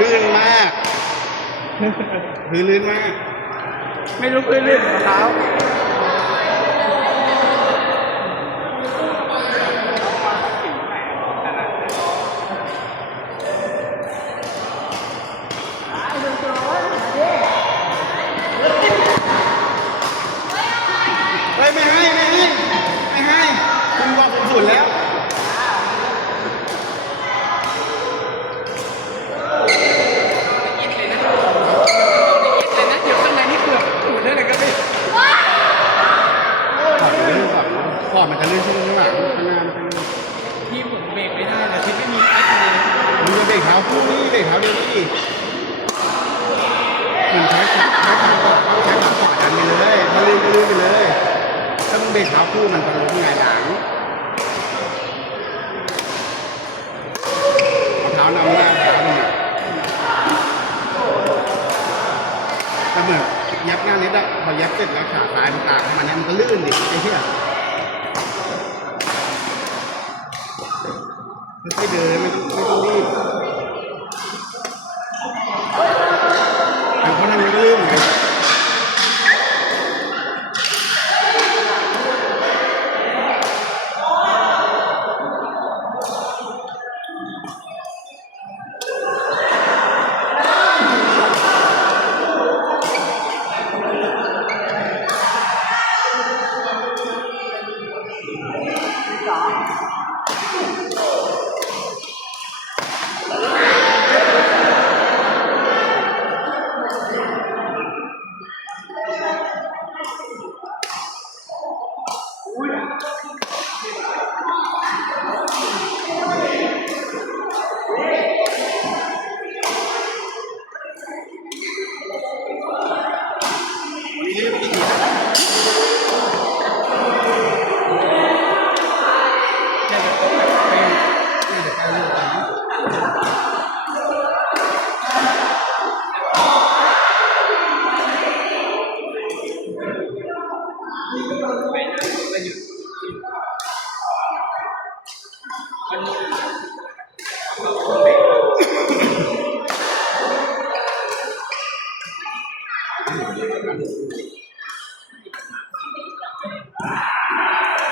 ลื่นมาก พื้นลื่นมาก ไม่รู้พื้นลื่นของเท้า เฮ้ยไม่ให้ไม่ให้ไม่ให้คุณบอกผมสุดแล้ว เลยนะเดี๋ยวข้างในนี่เกือบถูดได้เลยก็ไม่ ขอบมันลื่นขอบขอบ มันจะลื่นใช่ไหมข้างหลังข้างหน้ามันที่ผมเบรกไม่ได้เลยที่ไม่มีคลัตช์เลยมึงจะเบรกเท้าคู่นี่เบรกเท้าเดียวนี่มึงใช้ขาใช้ขาก่อนใช้ขาขวาดันไปเลยถ้าลื่นก็ลื่นไปเลย ถ้ามึงเบรกเท้าคู่มันจะล้มหงายหลังเอาเท้านำหน้าเท้ามึงแต่เหมือนยับหน้านิดอะพอยับเสร็จแล้วขาซ้ายมันตามเข้ามาเนี่ยมันก็ลื่นดิไอ้เหี้ย ค่อยๆเดินไม่ต้อง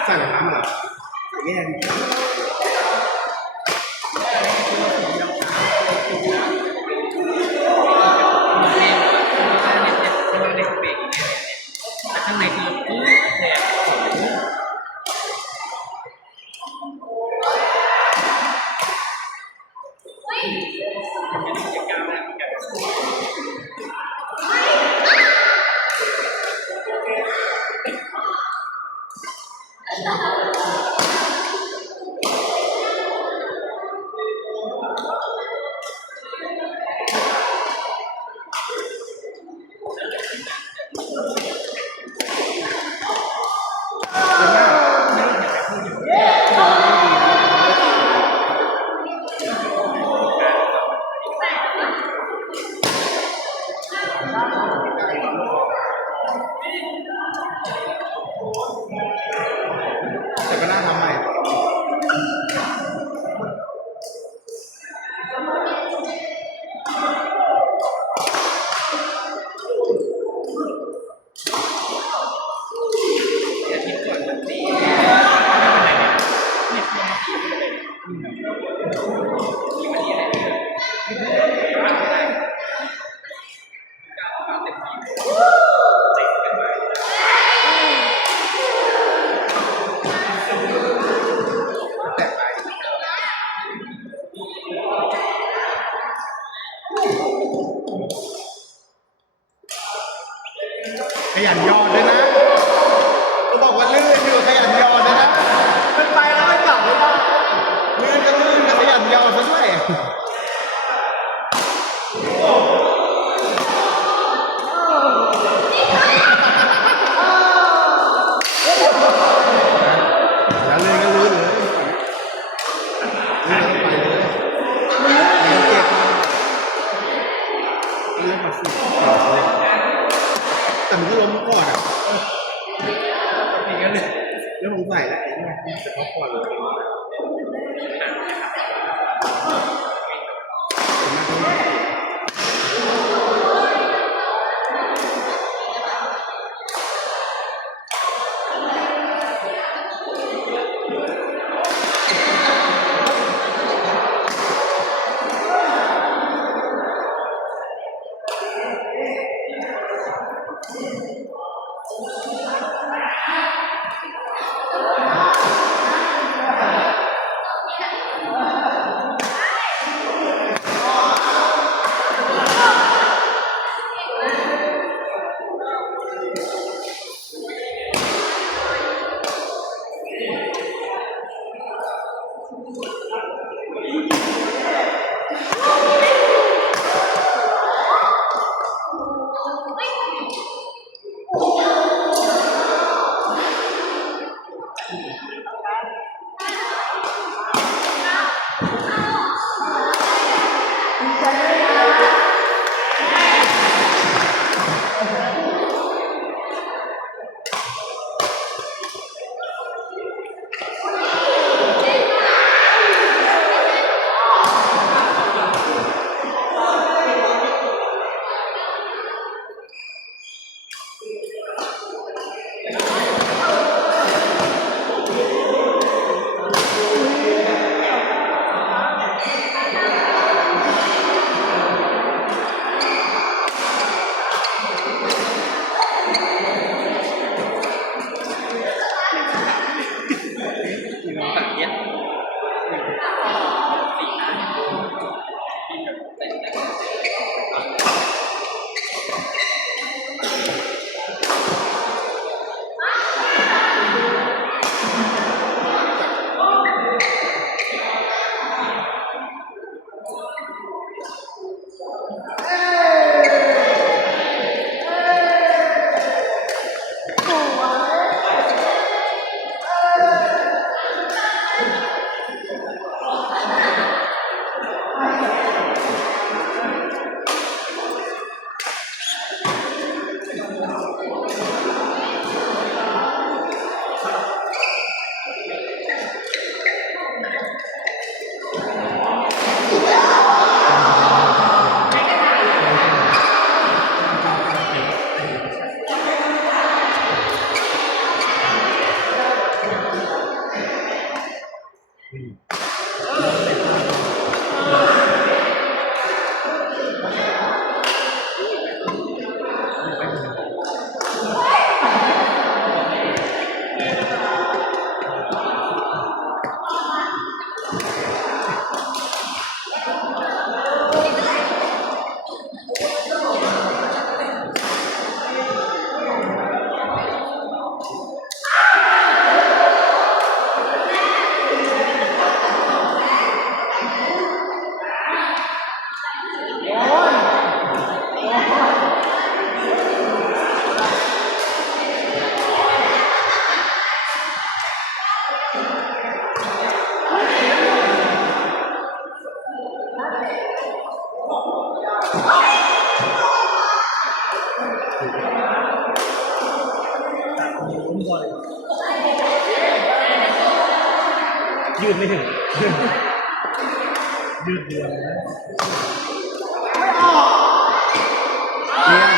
ใส่รองเท้ ขยันยอดด้วย ยืดไม่ถึงยืดเดือนเลี้ยง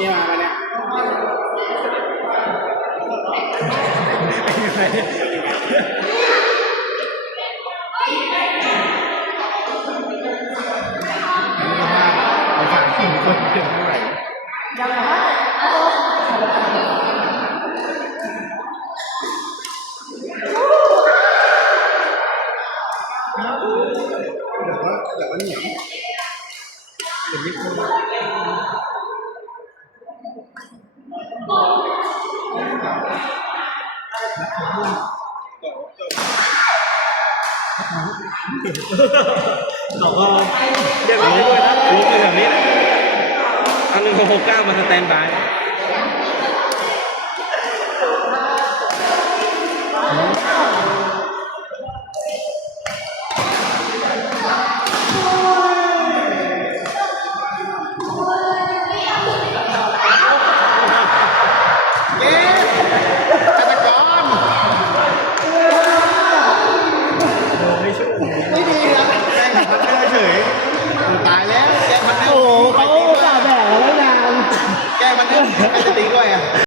นี่มา เขาก็เรียกร้องด้วยนะรู้คือแบบนี้แหละเอาหนึ่งหกหกเก้ามาสแตนบาย ตาย